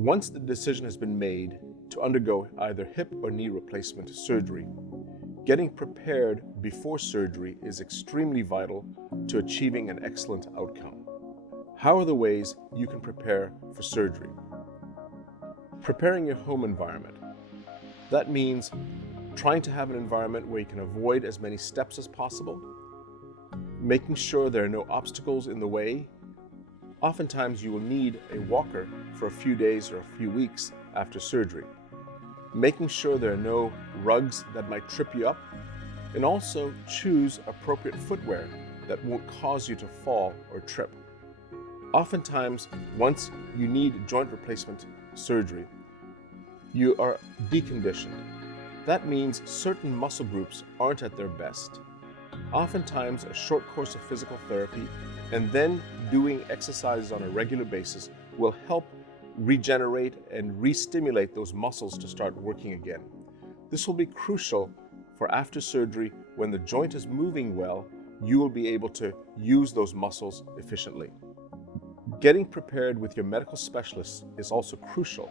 Once the decision has been made to undergo either hip or knee replacement surgery, getting prepared before surgery is extremely vital to achieving an excellent outcome. How are the ways you can prepare for surgery? Preparing your home environment. That means trying to have an environment where you can avoid as many steps as possible, making sure there are no obstacles in the way. Oftentimes you will need a walker for a few days or a few weeks after surgery. Making sure there are no rugs that might trip you up, and also choose appropriate footwear that won't cause you to fall or trip. Oftentimes, once you need joint replacement surgery, you are deconditioned. That means certain muscle groups aren't at their best. Oftentimes, a short course of physical therapy and then doing exercises on a regular basis will help regenerate and re-stimulate those muscles to start working again. This will be crucial for after surgery. When the joint is moving well, you will be able to use those muscles efficiently. Getting prepared with your medical specialist is also crucial.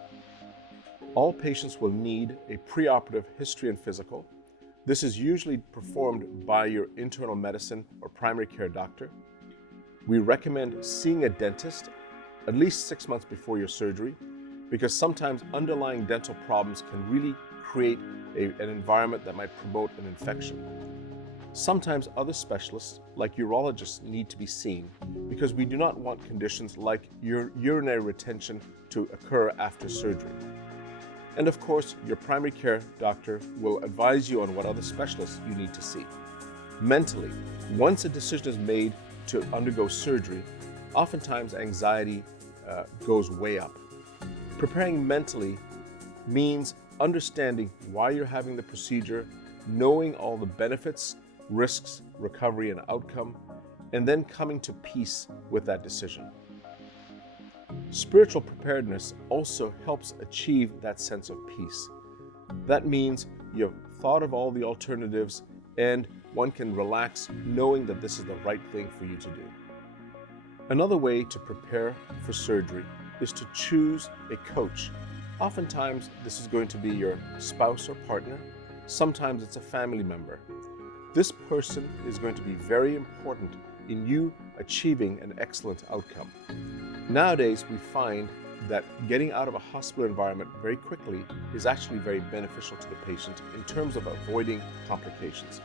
All patients will need a preoperative history and physical. This is usually performed by your internal medicine or primary care doctor. We recommend seeing a dentist at least 6 months before your surgery, because sometimes underlying dental problems can really create an environment that might promote an infection. Sometimes other specialists, like urologists, need to be seen because we do not want conditions like urinary retention to occur after surgery. And of course, your primary care doctor will advise you on what other specialists you need to see. Mentally, once a decision is made to undergo surgery, oftentimes anxiety goes way up. Preparing mentally means understanding why you're having the procedure, knowing all the benefits, risks, recovery, and outcome, and then coming to peace with that decision. Spiritual preparedness also helps achieve that sense of peace. That means you've thought of all the alternatives and one can relax knowing that this is the right thing for you to do. Another way to prepare for surgery is to choose a coach. Oftentimes, this is going to be your spouse or partner. Sometimes it's a family member. This person is going to be very important in you achieving an excellent outcome. Nowadays, we find that getting out of a hospital environment very quickly is actually very beneficial to the patient in terms of avoiding complications.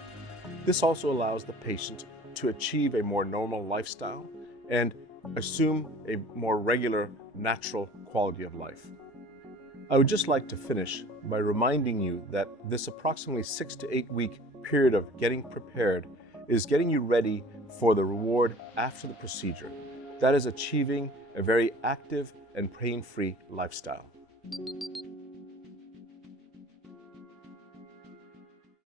This also allows the patient to achieve a more normal lifestyle and assume a more regular, natural quality of life. I would just like to finish by reminding you that this approximately 6 to 8 week period of getting prepared is getting you ready for the reward after the procedure. That is achieving a very active and pain-free lifestyle.